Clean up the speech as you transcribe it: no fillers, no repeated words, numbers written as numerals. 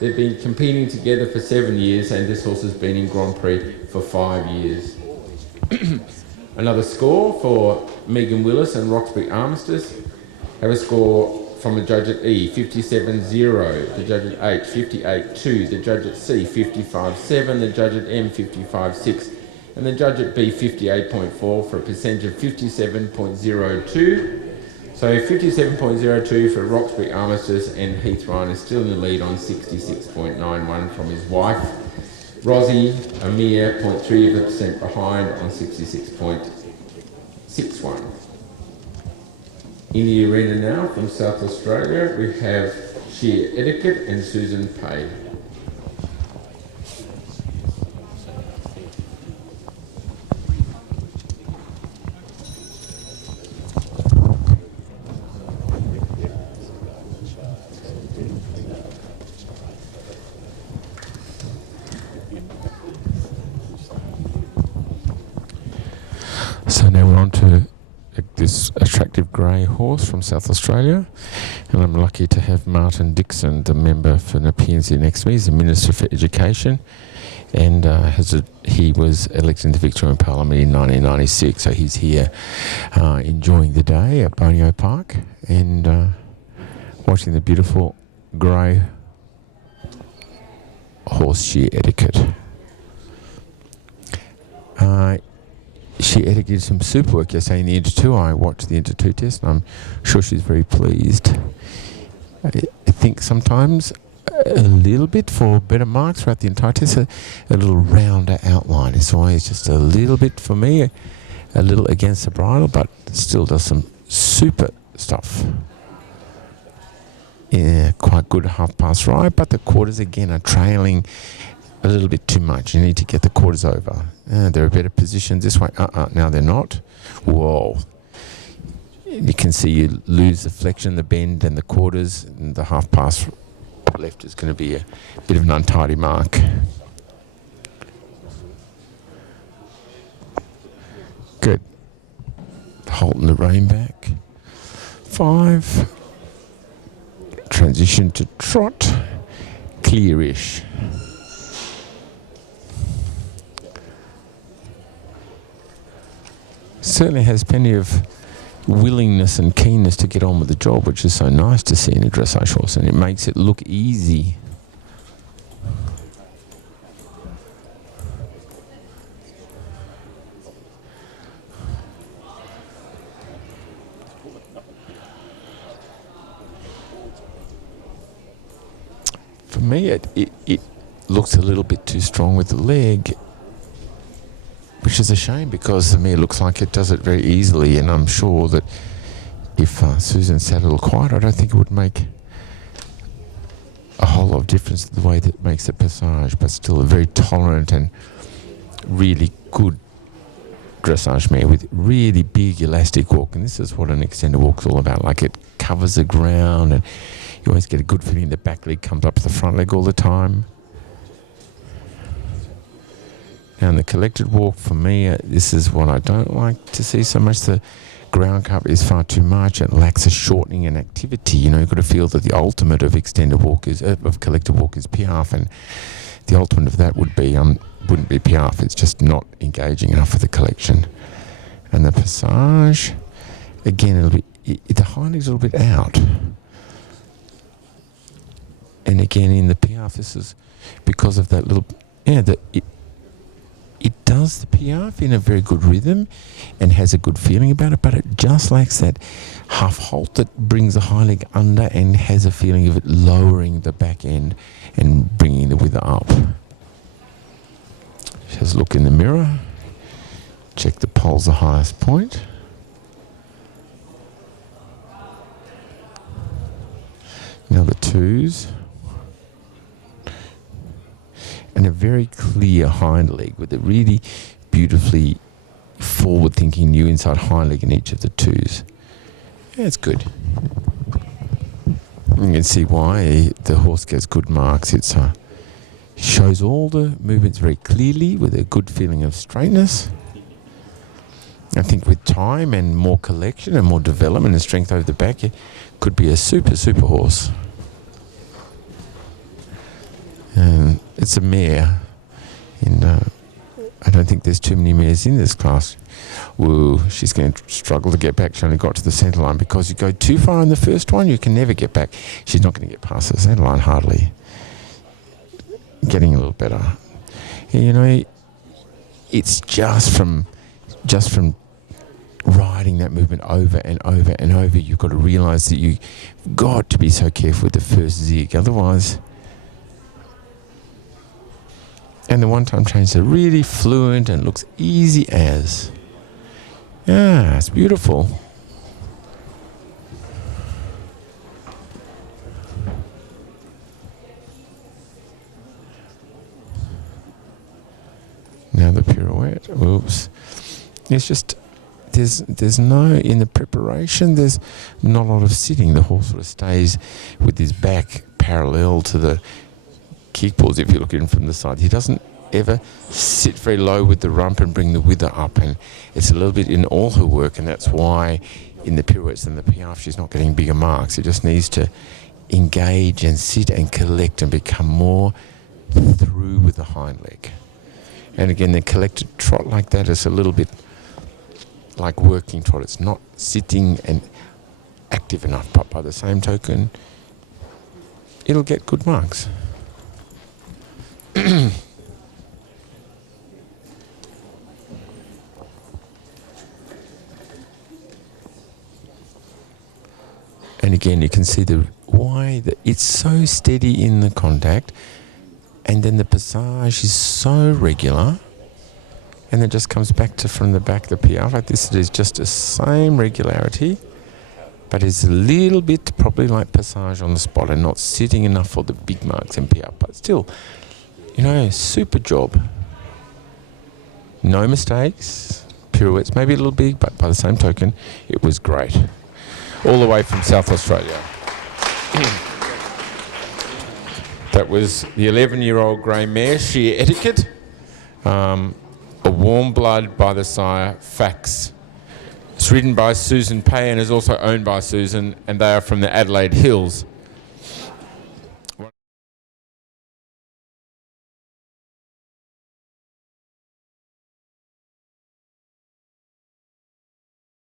They've been competing together for 7 years, and this horse has been in Grand Prix for 5 years. Another score for Megan Willis and Roxbury Armistice. Have a score from the judge at E, 57-0, the judge at H, 58-2, the judge at C, 55-7, the judge at M, 55-6, and the judge at B, 58.4 for a percentage of 57.02. So 57.02 for Roxbury Armistice, and Heath Ryan is still in the lead on 66.91 from his wife. Rosie, a mere 0.3% behind on 66.61. In the arena now from South Australia, we have Sheer Etiquette and Susan Paix. So now we're on to this attractive grey horse from South Australia, and I'm lucky to have Martin Dixon, the member for Nepeans, here next to me. He's the Minister for Education, and he was elected into Victorian Parliament in 1996, so he's here enjoying the day at Boneo Park and watching the beautiful grey horse Sheer Etiquette. She did some super work yesterday in the Inter 2. I watched the Inter 2 test, and I'm sure she's very pleased. I think sometimes a little bit for better marks throughout the entire test, a little rounder outline. It's always just a little bit for me, a little against the bridle, but still does some super stuff. Yeah, quite good half-pass ride, but the quarters again are trailing a little bit too much. You need to get the quarters over. There are better positions this way. Now they're not. Whoa. You can see you lose the flexion, the bend, and the quarters, and the half pass left is going to be a bit of an untidy mark. Good. Holding the rein back. 5. Transition to trot. Clearish. Certainly has plenty of willingness and keenness to get on with the job, which is so nice to see in a dressage horse, and it makes it look easy. For me, it looks a little bit too strong with the leg, which is a shame, because to me it looks like it does it very easily, and I'm sure that if Susan sat a little quiet, I don't think it would make a whole lot of difference to the way that it makes the passage, but still a very tolerant and really good dressage mare with really big elastic walk, and this is what an extended walk's all about. Like, it covers the ground, and you always get a good feeling the back leg comes up to the front leg all the time. And the collected walk, for me, this is what I don't like to see so much. The ground cover is far too much. It lacks a shortening and activity. You know, you've got to feel that the ultimate of extended walk is, of collected walk is piaffe, and the ultimate of that would be wouldn't be piaffe. It's just not engaging enough for the collection. And the passage, again, it'll be, the hind leg's a little bit out. And again, in the piaffe, this is because of that little, it does the piaffe in a very good rhythm and has a good feeling about it, but it just lacks that half halt that brings the high leg under and has a feeling of it lowering the back end and bringing the wither up. She has a look in the mirror, check the pole's the highest point. Now the twos. And a very clear hind leg with a really beautifully forward-thinking new inside hind leg in each of the twos. Yeah, it's good. You can see why the horse gets good marks. It shows all the movements very clearly with a good feeling of straightness. I think with time and more collection and more development and strength over the back, it could be a super, super horse. And it's a mare. And I don't think there's too many mares in this class. Woo, she's going to struggle to get back. She only got to the centre line because you go too far in the first one, you can never get back. She's not going to get past the centre line hardly. Getting a little better. It's just from riding that movement over and over and over. You've got to realise that you've got to be so careful with the first zig. Otherwise... And the one-time trains are really fluent and looks easy as. Yeah, it's beautiful. Now the pirouette. Oops. It's just there's no in the preparation. There's not a lot of sitting. The horse sort of stays with his back parallel to the kick balls. If you look at him from the side, he doesn't ever sit very low with the rump and bring the wither up, and it's a little bit in all her work, and that's why in the pirouettes and the piaffe she's not getting bigger marks. It just needs to engage and sit and collect and become more through with the hind leg. And again, the collected trot like that is a little bit like working trot. It's not sitting and active enough, but by the same token it'll get good marks. And again, you can see why it's so steady in the contact, and then the passage is so regular, and it just comes back to from the back the piaffe. Like this, it is just the same regularity, but it's a little bit probably like passage on the spot and not sitting enough for the big marks in piaffe. But still, super job. No mistakes. Pirouettes maybe a little big, but by the same token, it was great. All the way from South Australia. That was the 11-year-old grey mare, she Etiquette. A warm blood by the sire, Fax. It's ridden by Susan Paix and is also owned by Susan, and they are from the Adelaide Hills.